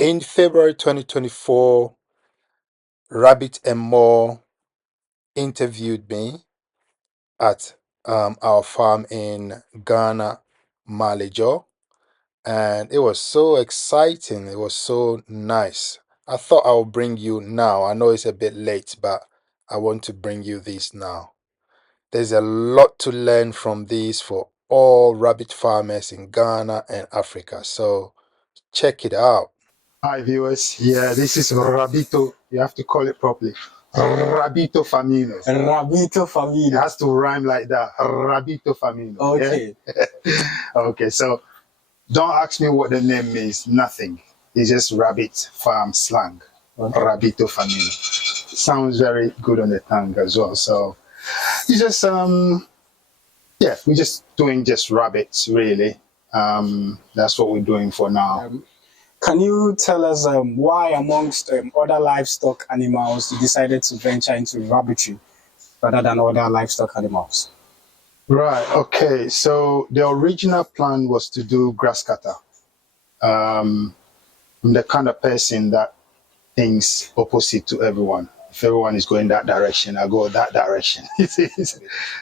In February 2024, Rabbit and More interviewed me at our farm in Ghana, Malijo, and it was so exciting. It was so nice. I thought I would bring you now. I know it's a bit late, but I want to bring you this now. There's a lot to learn from these for all rabbit farmers in Ghana and Africa. So check it out. Hi viewers, yeah, this is Rabbito. You have to call it properly. Rabbito Farmino. Rabbito It Farmino. has to rhyme like that. Rabbito Farmino. Okay. Yeah? Okay, so don't ask me what the name means. Nothing. It's just rabbit farm slang. Okay. Rabbito Farmino. Sounds very good on the tongue as well. So it's just yeah, we're just doing just rabbits really. That's what we're doing for now. Can you tell us why amongst other livestock animals you decided to venture into rabbitry rather than other livestock animals? Right. Okay. So the original plan was to do grass cutter. I'm the kind of person that thinks opposite to everyone. If everyone is going that direction, I go that direction.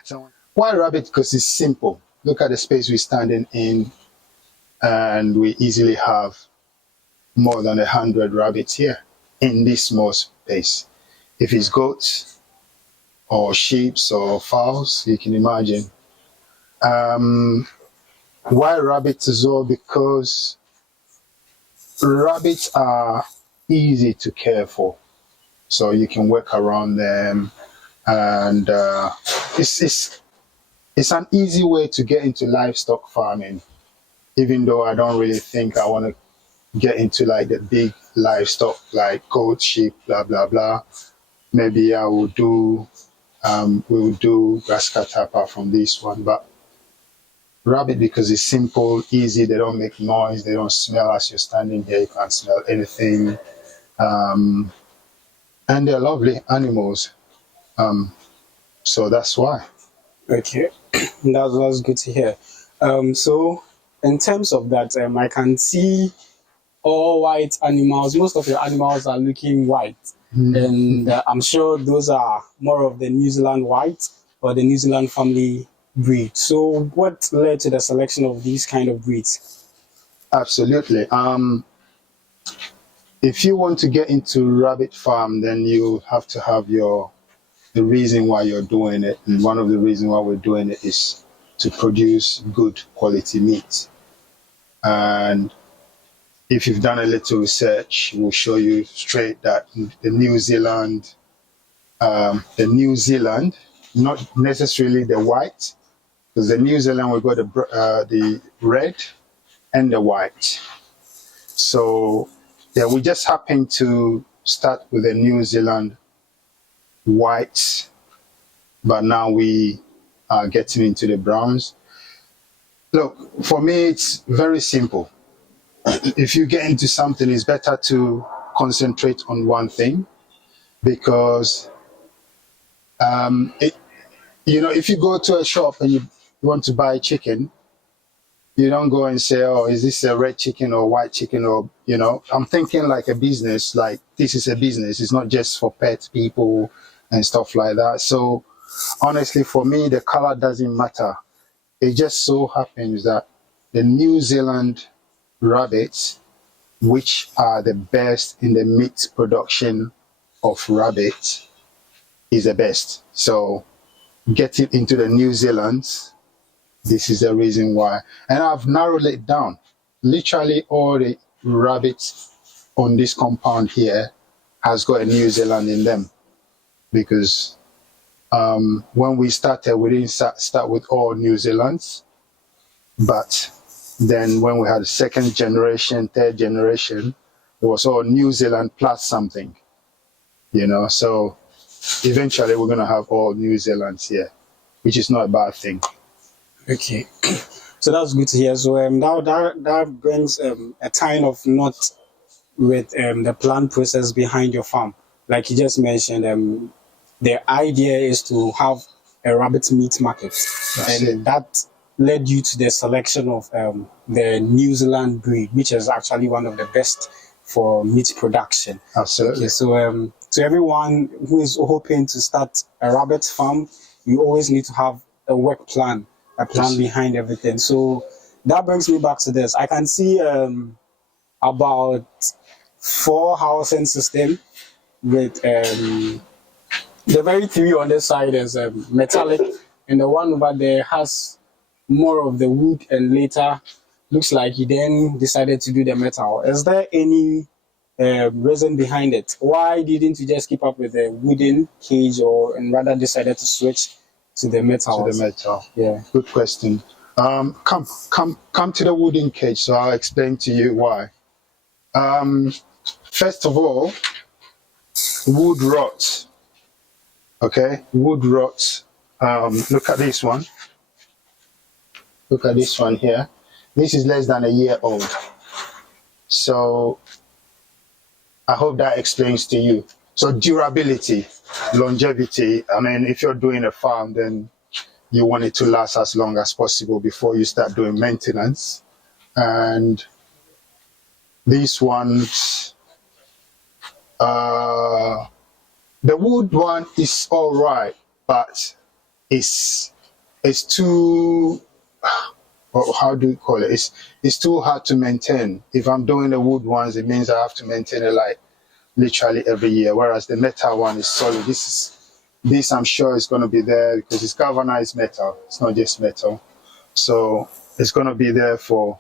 So why rabbit? Because it's simple. Look at the space we're standing in, and we easily have more than 100 rabbits here in this small space. If it's goats or sheep or fowls, you can imagine. Why rabbits as well? Because rabbits are easy to care for, so you can work around them, and it's an easy way to get into livestock farming. Even though I don't really think I want to get into like the big livestock like goat, sheep, blah blah blah. Maybe I will do we will do grass cutter apart from this one, but rabbit, because it's simple, easy, they don't make noise, they don't smell as you're standing here, you can't smell anything. And they're lovely animals. So that's why. Okay, that's good to hear. So in terms of that, I can see all white animals. Most of your animals are looking white, and I'm sure those are more of the New Zealand white or the New Zealand family breed. So what led to the selection of these kind of breeds? Absolutely. If you want to get into rabbit farm, then you have to have the reason why you're doing it. And one of the reasons why we're doing it is to produce good quality meat. And if you've done a little research, we'll show you straight that the New Zealand, not necessarily the white, because the New Zealand we've got the red and the white. So yeah, we just happen to start with the New Zealand whites, but now we are getting into the browns. Look, for me, it's very simple. If you get into something, it's better to concentrate on one thing, because if you go to a shop and you want to buy chicken, you don't go and say, oh, is this a red chicken or white chicken? Or, I'm thinking like a business, like this is a business. It's not just for pet people and stuff like that. So honestly, for me, the color doesn't matter. It just so happens that the New Zealand rabbits, which are the best in the meat production of rabbit, is the best. So getting into the New Zealand's, this is the reason why. And I've narrowed it down. Literally all the rabbits on this compound here has got a New Zealand in them, because when we started, we didn't start with all New Zealands, but then when we had second generation, third generation, it was all New Zealand plus something, so eventually we're going to have all New Zealands here, which is not a bad thing. Okay, so that's good to hear. So now that brings a kind of knot with the plan process behind your farm. Like you just mentioned, the idea is to have a rabbit meat market, and that led you to the selection of the New Zealand breed, which is actually one of the best for meat production. Absolutely. Okay, so to everyone who is hoping to start a rabbit farm, you always need to have a work plan, a plan behind everything. So that brings me back to this. I can see about 4 housing system with the very three on this side is metallic, and the one over there has more of the wood, and later looks like he then decided to do the metal. Is there any reason behind it? Why didn't you just keep up with the wooden cage, and rather decided to switch to the metal? To the metal. Yeah. Good question. Come to the wooden cage. So I'll explain to you why. First of all, wood rot. Okay, wood rot. Look at this one. Look at this one here. This is less than a year old. So I hope that explains to you. So durability, longevity. I mean, if you're doing a farm, then you want it to last as long as possible before you start doing maintenance. And these ones, the wood one is all right, but it's too, how do you call it? It's too hard to maintain. If I'm doing the wood ones, it means I have to maintain it like literally every year. Whereas the metal one is solid. This I'm sure is going to be there because it's galvanized metal. It's not just metal. So it's going to be there for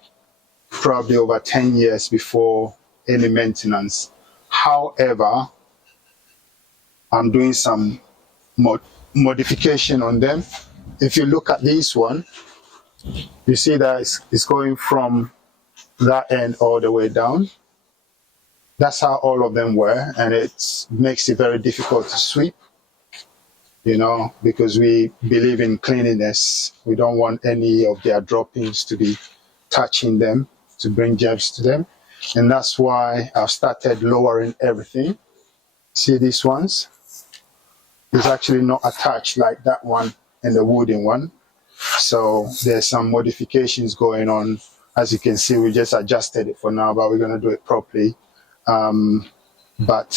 probably over 10 years before any maintenance. However, I'm doing some modification on them. If you look at this one, you see that it's going from that end all the way down. That's how all of them were, and it makes it very difficult to sweep, because we believe in cleanliness. We don't want any of their droppings to be touching them, to bring germs to them. And that's why I've started lowering everything. See these ones? It's actually not attached like that one and the wooden one. So there's some modifications going on. As you can see, we just adjusted it for now, but we're going to do it properly. But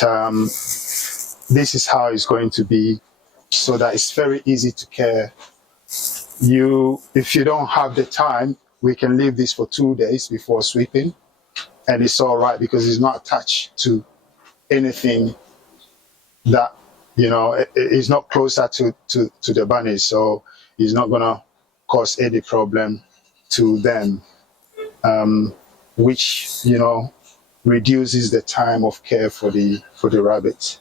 this is how it's going to be, so that it's very easy to care. If you don't have the time, we can leave this for 2 days before sweeping, and it's all right because it's not attached to anything that it's not closer to the bunnies, so it's not gonna cause any problem to them, which reduces the time of care for the rabbit.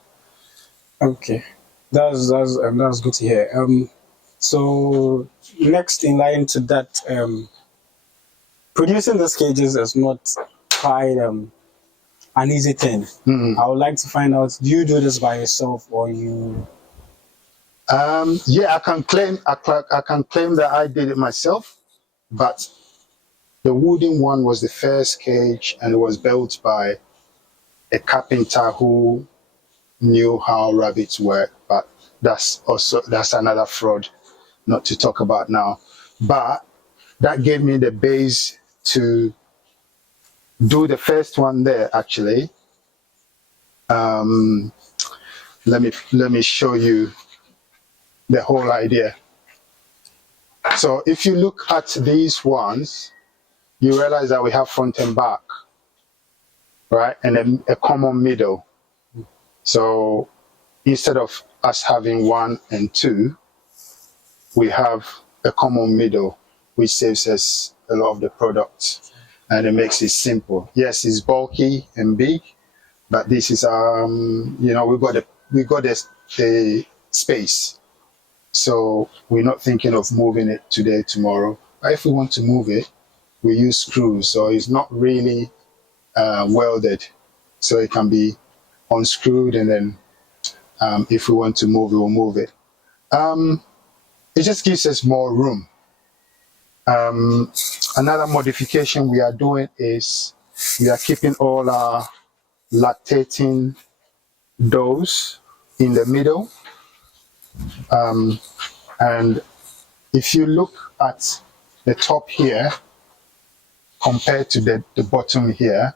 Okay, that's good to hear. So next in line to that, producing these cages is not quite an easy thing. I would like to find out: do you do this by yourself, or you? Yeah, I can claim that I did it myself, but the wooden one was the first cage, and it was built by a carpenter who knew how rabbits work. But that's another fraud, not to talk about now. But that gave me the base to do the first one there. Actually, let me show you the whole idea. So if you look at these ones, you realize that we have front and back, right? And a common middle. So instead of us having 1 and 2, we have a common middle, which saves us a lot of the product, and it makes it simple. Yes, it's bulky and big, but this is we got the space. So we're not thinking of moving it today, tomorrow. But if we want to move it, we use screws. So it's not really welded. So it can be unscrewed, and then if we want to move it, we'll move it. It just gives us more room. Another modification we are doing is we are keeping all our lactating does in the middle. And if you look at the top here compared to the bottom here,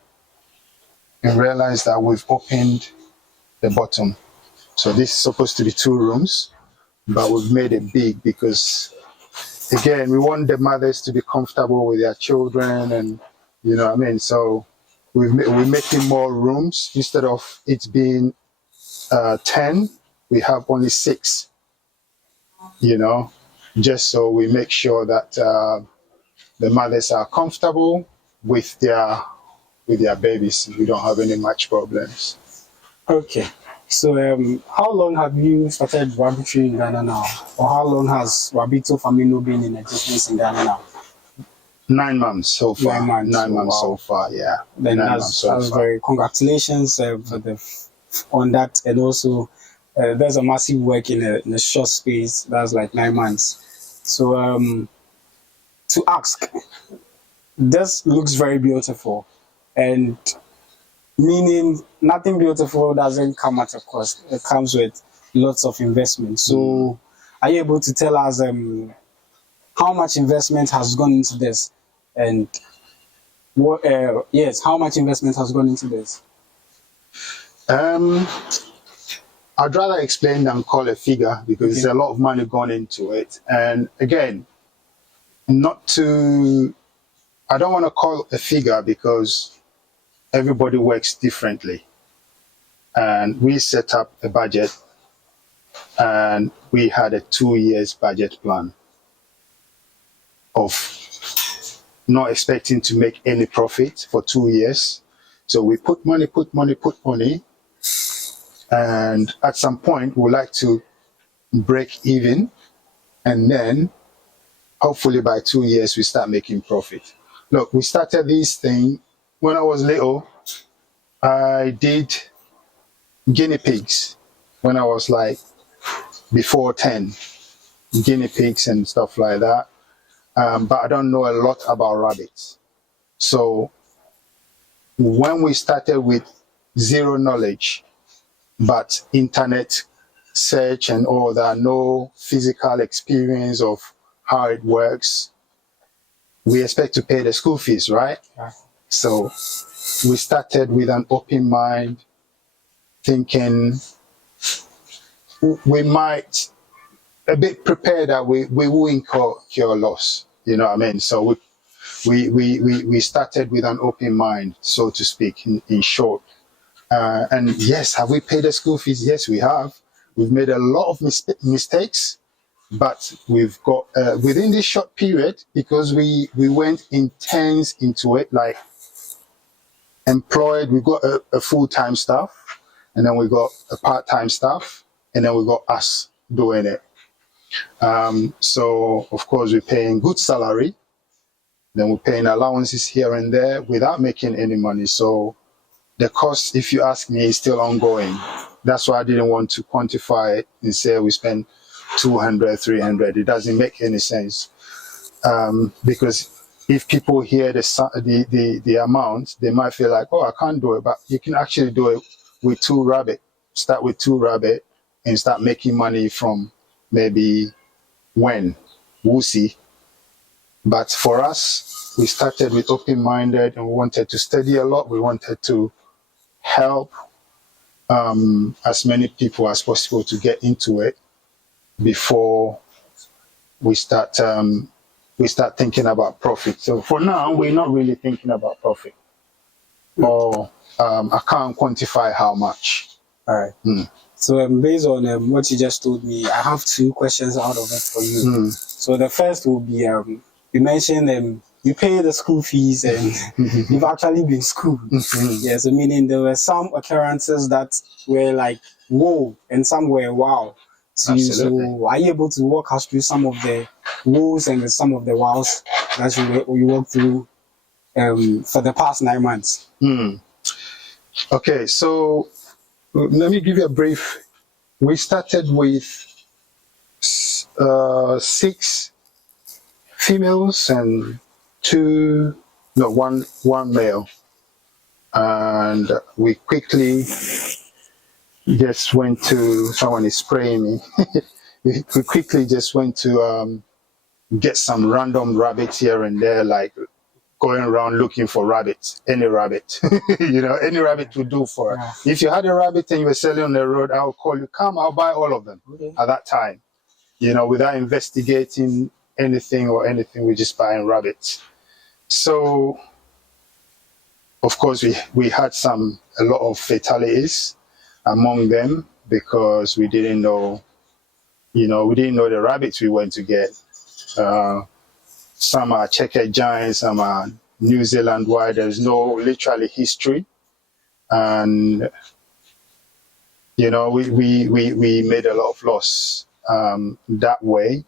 and realized that we've opened the bottom. So this is supposed to be 2 rooms, but we've made it big because, again, we want the mothers to be comfortable with their children, and you know what I mean. So we're making more rooms. Instead of it being 10, we have only 6. You know, just so we make sure that the mothers are comfortable with their babies. We don't have any much problems. Okay. So, how long have you started Rabbito in Ghana now? Or how long has Rabbito Farmino been in existence in Ghana now? 9 months so far. 9 months. 9 months Wow. so far, yeah. Then 9 that's, months so that's far. very congratulations on that, and also there's a massive work in a short space. That's like 9 months. So to ask, this looks very beautiful, and meaning nothing beautiful doesn't come at a cost. It comes with lots of investment. So are you able to tell us how much investment has gone into this, and what? Yes, how much investment has gone into this? I'd rather explain than call a figure because there's a lot of money gone into it. And again, I don't want to call a figure because everybody works differently. And we set up a budget, and we had a 2 years budget plan of not expecting to make any profit for 2 years. So we put money. And at some point, we'd like to break even. And then hopefully by 2 years, we start making profit. Look, we started this thing when I was little. I did guinea pigs when I was like before 10, guinea pigs and stuff like that. But I don't know a lot about rabbits. So when we started with zero knowledge, but internet search and all that, no physical experience of how it works, we expect to pay the school fees, right? Yeah. So we started with an open mind, thinking we might a bit prepared that we will incur loss, you know what I mean? So we started with an open mind, so to speak, in short. And yes, have we paid the school fees? Yes, we have. We've made a lot of mistakes, but we've got within this short period, because we went intense into it, like employed. We got a full-time staff, and then we got a part-time staff, and then we got us doing it. So of course we're paying good salary, then we're paying allowances here and there without making any money. So the cost, if you ask me, is still ongoing. That's why I didn't want to quantify it and say we spend 200, 300. It doesn't make any sense. Because if people hear the amount, they might feel like, oh, I can't do it. But you can actually do it with 2 rabbit. Start with 2 rabbit and start making money from maybe when. We'll see. But for us, we started with open-minded, and we wanted to study a lot. We wanted to help as many people as possible to get into it before we start thinking about profit. So for now, we're not really thinking about profit, or I can't quantify how much. All right. So based on what you just told me, I have 2 questions out of it for you. So the first will be, you mentioned you pay the school fees and you've actually been schooled. Yeah, so meaning there were some occurrences that were like, whoa, and some were wow. So are you able to walk us through some of the woes and some of the wows that you walked through for the past 9 months? Okay, so let me give you a brief. We started with 6 females and one male, and we quickly just went to, someone is spraying me. we quickly just went to get some random rabbits here and there, like going around looking for rabbits, any rabbit. Any rabbit would do for us. If you had a rabbit and you were selling on the road, I would call you, come, I'll buy all of them at that time. Without investigating anything, we're just buying rabbits. So, of course, we had a lot of fatalities among them because we didn't know, the rabbits we went to get. Some are checkered giants, some are New Zealand wide. There's no literally history. And, we made a lot of loss that way.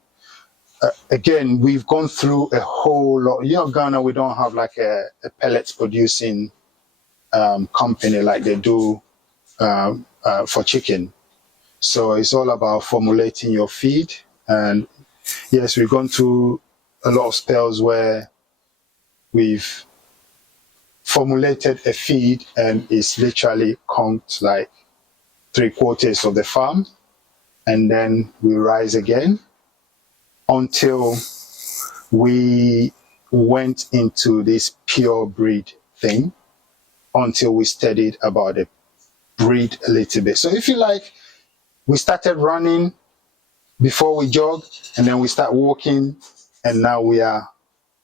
Again, we've gone through a whole lot. Ghana, we don't have like a pellets producing company like they do for chicken. So it's all about formulating your feed. And yes, we've gone through a lot of spells where we've formulated a feed and it's literally conked like 3/4 of the farm. And then we rise again until we went into this pure breed thing, until we studied about the breed a little bit. So if you like, we started running before we jog, and then we start walking, and now we are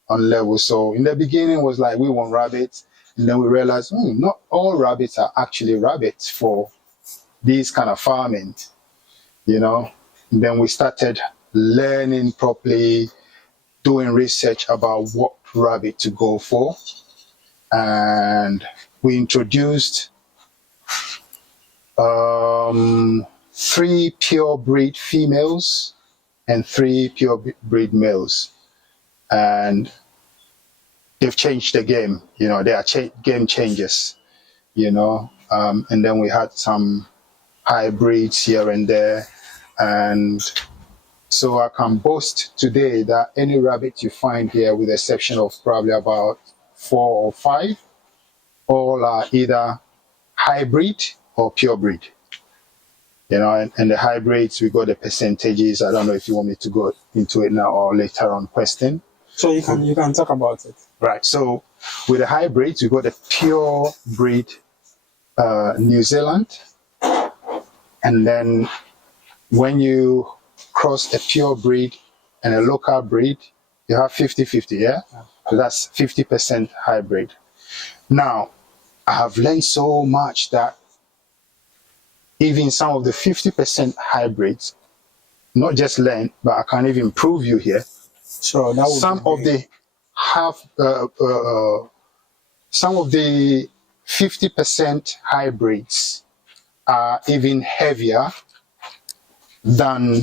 on level. So in the beginning it was like we want rabbits, and then we realized not all rabbits are actually rabbits for these kind of farming, And then we started learning properly, doing research about what rabbit to go for, and we introduced 3 pure breed females and 3 pure breed males, and they've changed the game. They are game changers. And then we had some hybrids here and there, and so I can boast today that any rabbit you find here, with the exception of probably about 4 or 5, all are either hybrid or pure breed. And the hybrids, we got the percentages. I don't know if you want me to go into it now or later on question. So you can talk about it. Right. So with the hybrids, we got the pure breed New Zealand. And then when you cross a pure breed and a local breed, you have 50-50, yeah? So that's 50% hybrid. Now, I have learned so much that even some of the 50% hybrids, not just learn, but I can even prove you here. Sure, that would some of the some of the 50% hybrids are even heavier than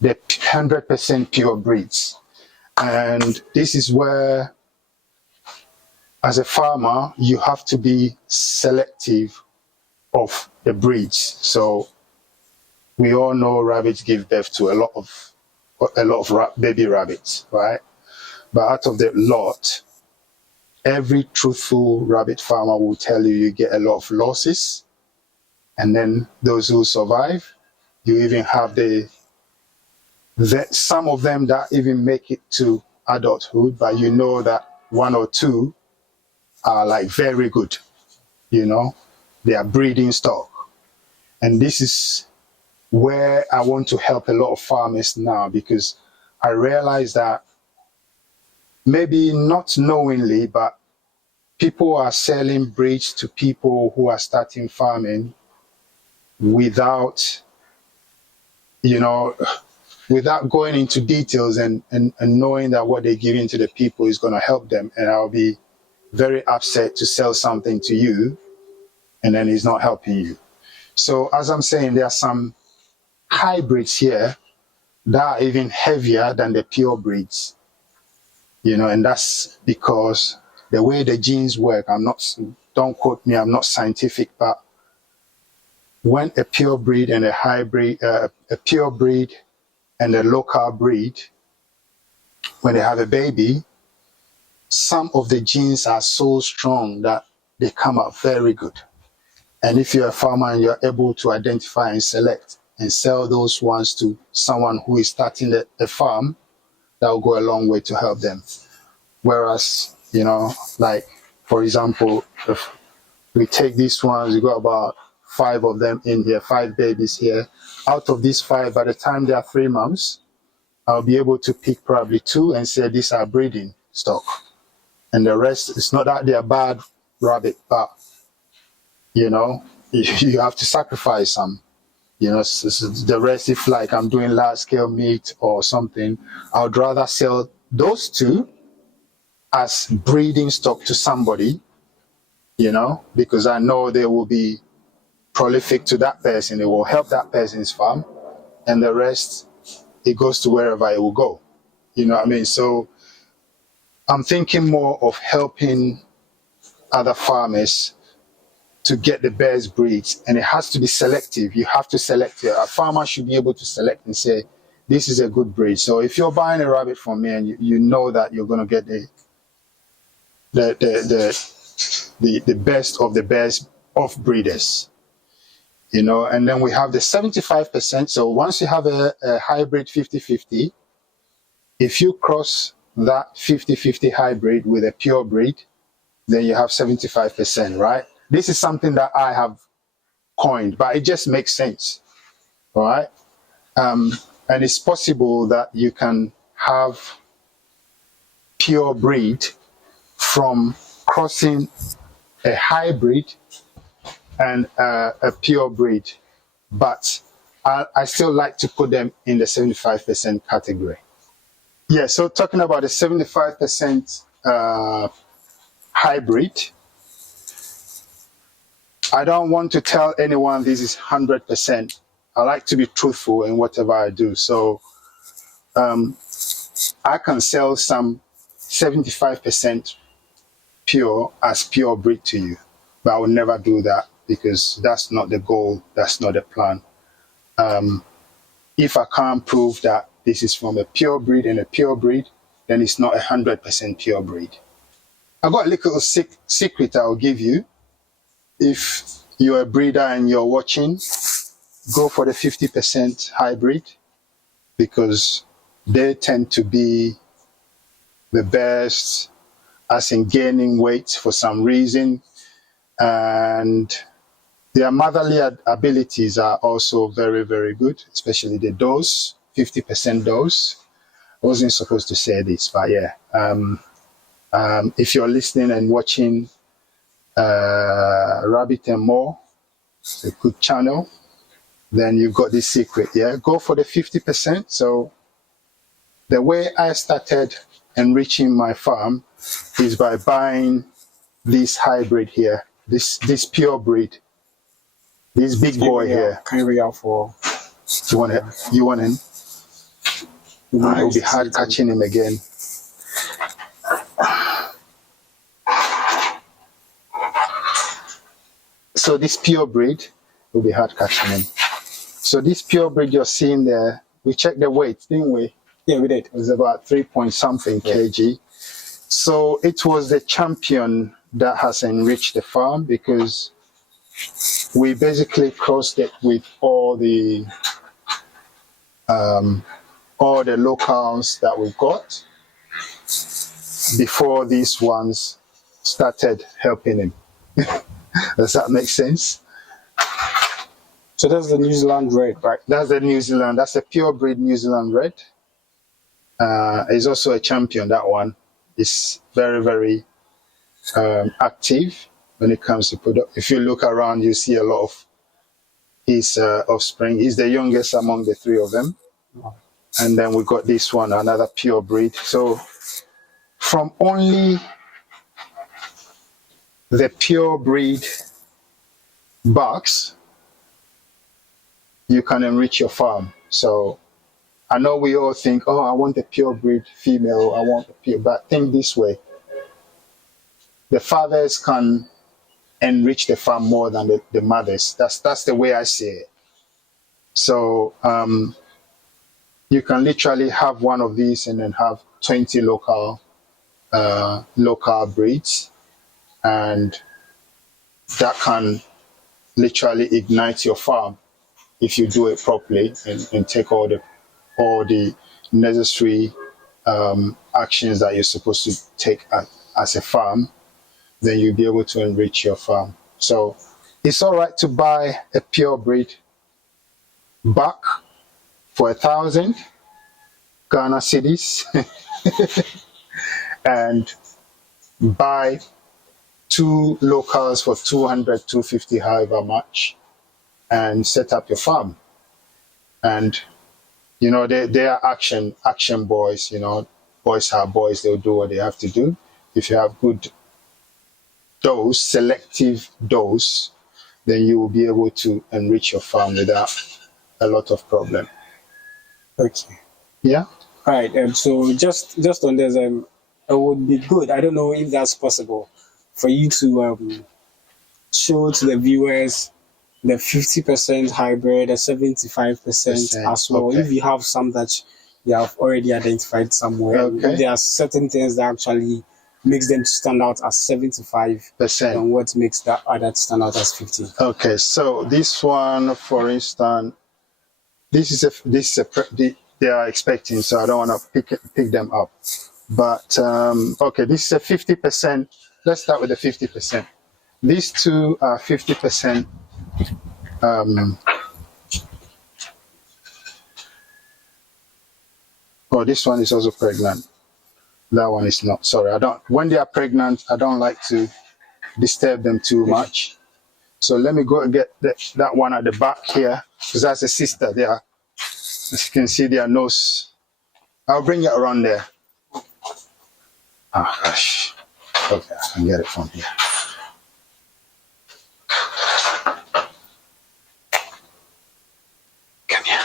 the 100% pure breeds. And this is where, as a farmer, you have to be selective of the breeds. So we all know rabbits give birth to a lot of baby rabbits, right? But out of the lot, every truthful rabbit farmer will tell you get a lot of losses. And then those who survive, you even have some of them that even make it to adulthood, but you know that 1 or 2 are like very good, they are breeding stock. And this is where I want to help a lot of farmers now, because I realize that maybe not knowingly, but people are selling breeds to people who are starting farming without going into details and knowing that what they're giving to the people is going to help them. And I'll be very upset to sell something to you and then it's not helping you. So as I'm saying, there are some hybrids here that are even heavier than the pure breeds, and that's because the way the genes work, don't quote me, I'm not scientific, but when a pure breed and a hybrid, a pure breed and a local breed, when they have a baby, some of the genes are so strong that they come out very good. And if you're a farmer and you're able to identify and select and sell those ones to someone who is starting a farm, that will go a long way to help them. Whereas You know, like for example, if we take these ones, we got about 5 of them in here, 5 babies here. Out of these 5, by the time they are 3 months, I'll be able to pick probably 2 and say these are breeding stock. And the rest, it's not that they're bad rabbit, but you know, you have to sacrifice some. You know, the rest, if like I'm doing large scale meat or something, I would rather sell those 2 as breeding stock to somebody, you know, because I know they will be prolific to that person. It will help that person's farm, and the rest, it goes to wherever it will go. You know what I mean? So I'm thinking more of helping other farmers to get the best breeds, and it has to be selective. You have to select it. A farmer should be able to select and say, this is a good breed. So if you're buying a rabbit from me and you know that you're going to get the best of the best of breeders, you know. And then we have the 75%. So once you have a hybrid 50-50, if you cross that 50-50 hybrid with a pure breed, then you have 75%, right? This is something that I have coined, but it just makes sense, all right? And it's possible that you can have pure breed from crossing a hybrid and a pure breed, but I still like to put them in the 75% category. Yeah, so talking about the 75% hybrid, I don't want to tell anyone this is 100%. I like to be truthful in whatever I do. So I can sell some 75% pure as pure breed to you, but I will never do that because that's not the goal. That's not the plan. If I can't prove that this is from a pure breed and a pure breed, then it's not 100% pure breed. I've got a little secret I'll give you. If you're a breeder and you're watching, go for the 50% hybrid because they tend to be the best as in gaining weight for some reason. And their motherly abilities are also very, very good, especially the dose, 50% dose. I wasn't supposed to say this, but yeah. If you're listening and watching Rabbit and More, it's a good channel, then you've got this secret, yeah? Go for the 50%. So the way I started enriching my farm is by buying this hybrid here, this pure breed, this big boy here. Can you read out for? You want him? It will be hard catching him again. So this pure breed will be hard catching him. So this pure breed you're seeing there, we checked the weight, didn't we? Yeah, we did. It was about 3 point something kg. So it was the champion that has enriched the farm because we basically crossed it with all the locals that we've got before these ones started helping him. Does that make sense? So that's the New Zealand red, right? That's the New Zealand. That's a pure breed New Zealand red. He's also a champion, that one. It's very, very active when it comes to product. If you look around, you see a lot of his offspring. He's the youngest among the 3 of them. Wow. And then we got this one, another pure breed. So from only the pure breed bucks, you can enrich your farm. So I know we all think, oh, I want a pure breed female, I want a pure, but think this way. The fathers can enrich the farm more than the mothers. That's the way I see it. So you can literally have one of these and then have 20 local breeds, and that can literally ignite your farm if you do it properly and take all the necessary actions that you're supposed to take as a farm, then you'll be able to enrich your farm. So it's all right to buy a pure breed buck for 1,000 Ghana cedis and buy 2 locals for 200, 250, however much, and set up your farm. And you know, they are action boys. You know, boys are boys. They'll do what they have to do. If you have good dose, selective dose, then you will be able to enrich your farm without a lot of problem. Okay. Yeah. All right. So just on this, it would be good. I don't know if that's possible for you to show to the viewers the 50% hybrid, the 75% as well. Okay. If you have some that you have already identified somewhere, Okay. if there are certain things that actually makes them stand out as 75%, and what makes that other stand out as 50. Okay, so this one, for instance, they are expecting, so I don't want to pick them up. But okay, this is a 50%. Let's start with the 50%. These two are 50%. Oh, this one is also pregnant. That one is not. Sorry, I don't. When they are pregnant, I don't like to disturb them too much. So let me go and get that one at the back here, because that's a sister there. As you can see, their nose. I'll bring it around there. Oh gosh. Okay, I can get it from here. Come here.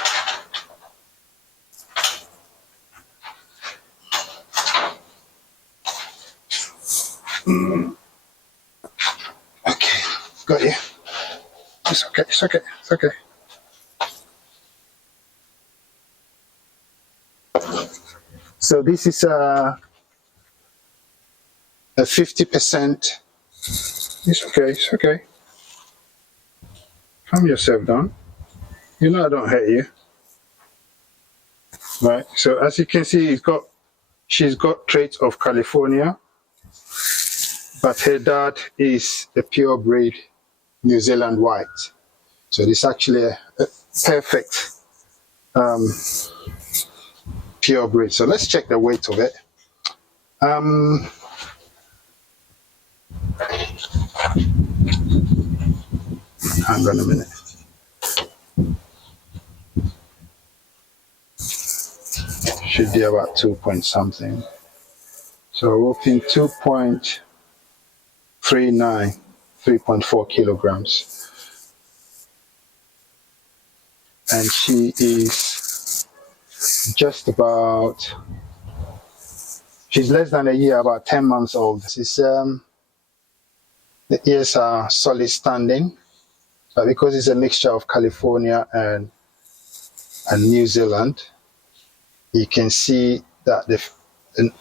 Okay, got you. It's okay, it's okay, it's okay. So this is a 50%. It's okay, it's okay. Calm yourself down. You know I don't hurt you. Right, so as you can see, she's got traits of California, but her dad is a purebred New Zealand white. So this is actually a perfect purebred. So let's check the weight of it. Hang on a minute. Should be about 2 point something. So we're looking 2.39, 3.4 kilograms. And she is just about, she's less than a year, about 10 months old. She's, the ears are solid standing, but because it's a mixture of California and New Zealand, you can see that the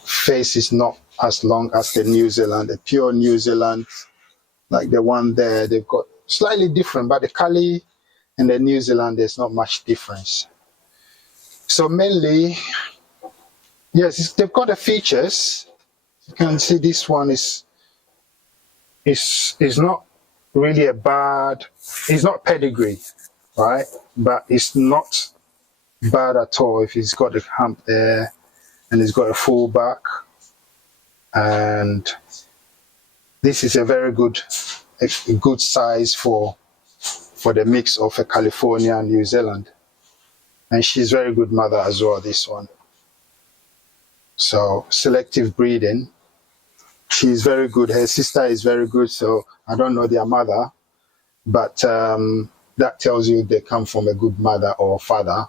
face is not as long as the New Zealand. The pure New Zealand, like the one there, they've got slightly different, but the Cali and the New Zealand, there's not much difference. So mainly, yes, they've got the features. You can see this one is not really a bad, it's not pedigree, right? But it's not bad at all if he's got the hump there and he's got a full back. And this is a very good size for the mix of a California and New Zealand. And she's very good mother as well, this one. So selective breeding. She's very good. Her sister is very good. So I don't know their mother, but that tells you they come from a good mother or father.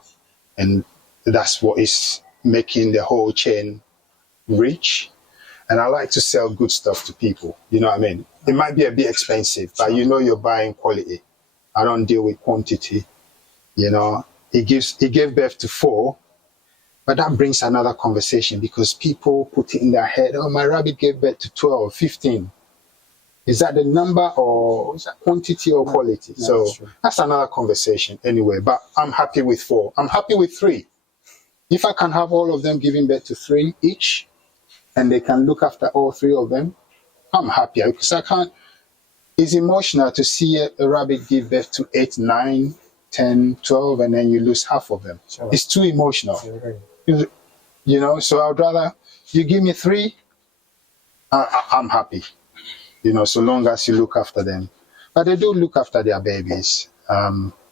And that's what is making the whole chain rich. And I like to sell good stuff to people. You know what I mean? It might be a bit expensive, but you know you're buying quality. I don't deal with quantity. You know, he gave birth to 4, but that brings another conversation because people put it in their head, oh, my rabbit gave birth to 12, 15. Is that the number or is that quantity or quality? No, so that's another conversation anyway, but I'm happy with 4. I'm happy with 3. If I can have all of them giving birth to 3 each, and they can look after all three of them, I'm happier because I can't. It's emotional to see a rabbit give birth to 8, 9, 10, 12, and then you lose half of them. Sure. It's too emotional. Okay. You know, so I'd rather you give me 3, I'm happy. You know, so long as you look after them. But they do look after their babies.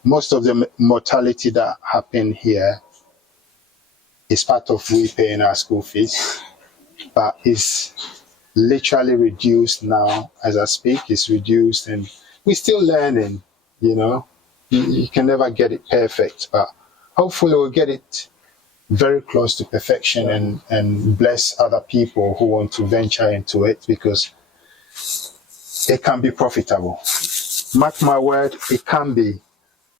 Most of the mortality that happen here is part of we paying our school fees, but it's literally reduced now as I speak. It's reduced, and we're still learning. You know, you can never get it perfect, but hopefully we'll get it very close to perfection and bless other people who want to venture into it, because it can be profitable. Mark my word, it can be.